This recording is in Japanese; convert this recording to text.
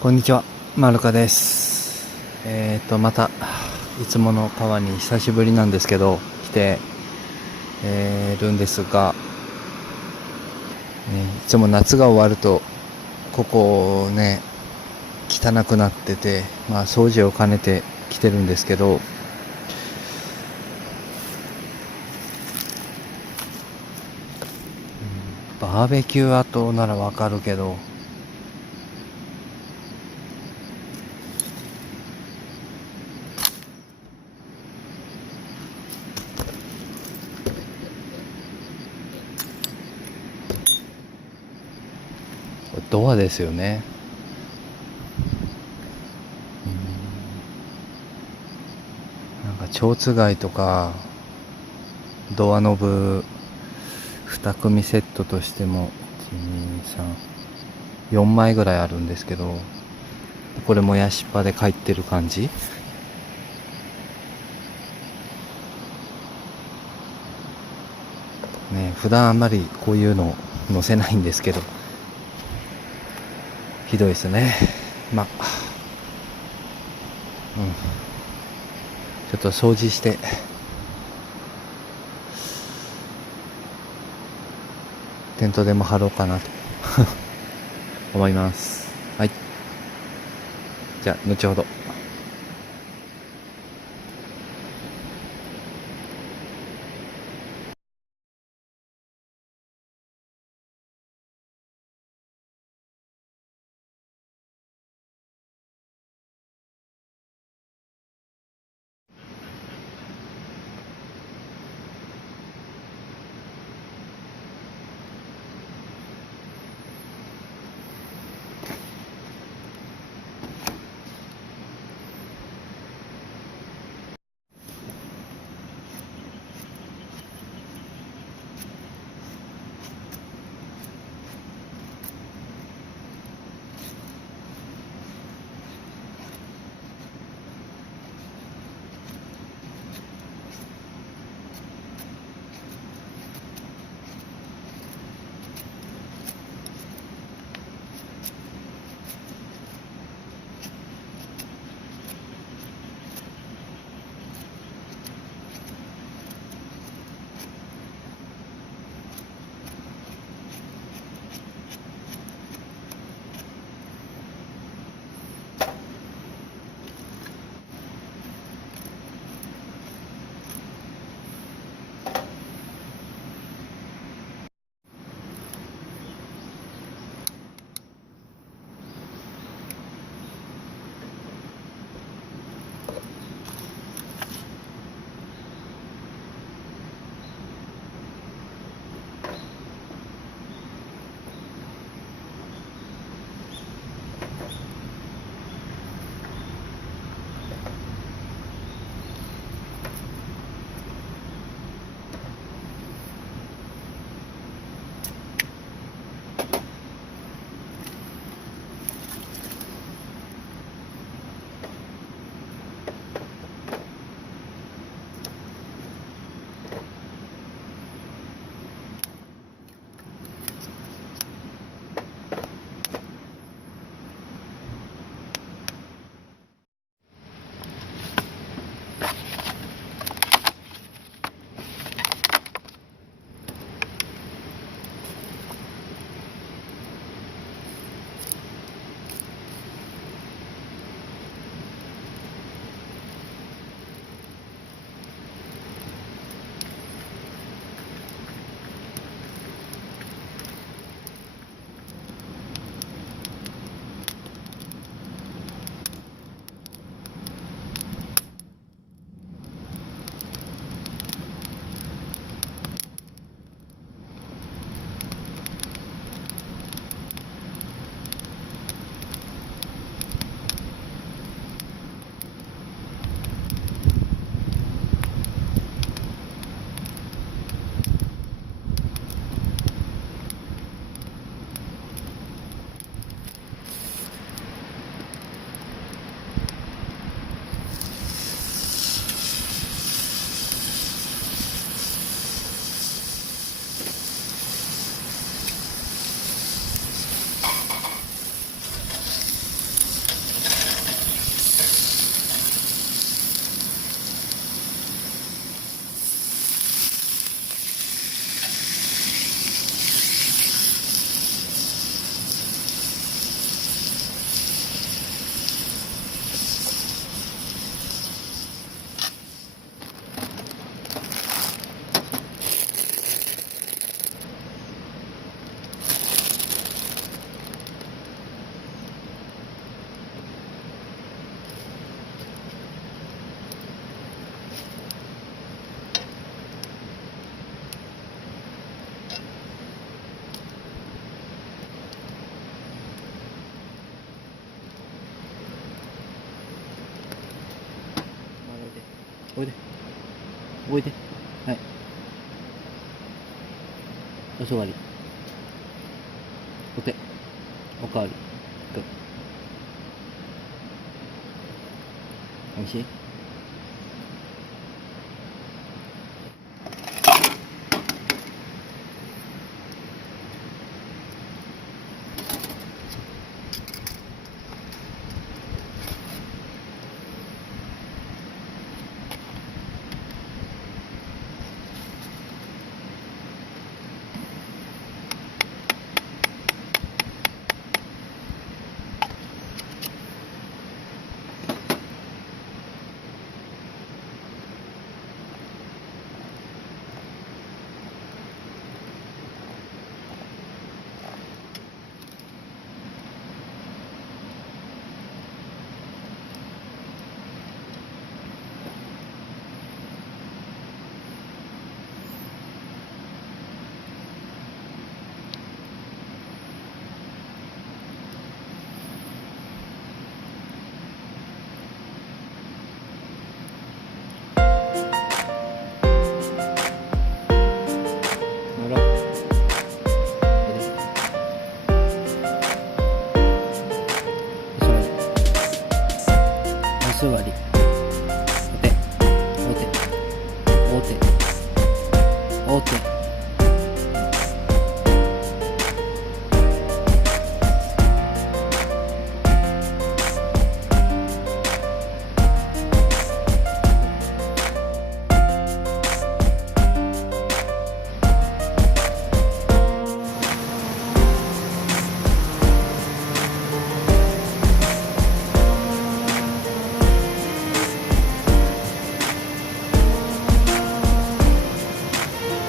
こんにちは、まるかです。また、いつもの川に久しぶりなんですけど、来て、るんですが、ね、いつも夏が終わると、ここね、汚くなってて、掃除を兼ねて来てるんですけど、バーベキュー跡ならわかるけど、ドアですよね。なんか、蝶つがいとか、ドアノブ、2組セットとしても、1、2、3、4枚ぐらいあるんですけど、これもやしっぱで帰ってる感じね。普段あんまりこういうの載せないんですけど、ひどいですね。まあ、ちょっと掃除してテントでも張ろうかなと思います。はい、じゃあ後ほど。おいで。おいで。はい。お座り。お手。おかわり。おいしい？乗ろう。お座り。お座り。お手。お手。お手。お手。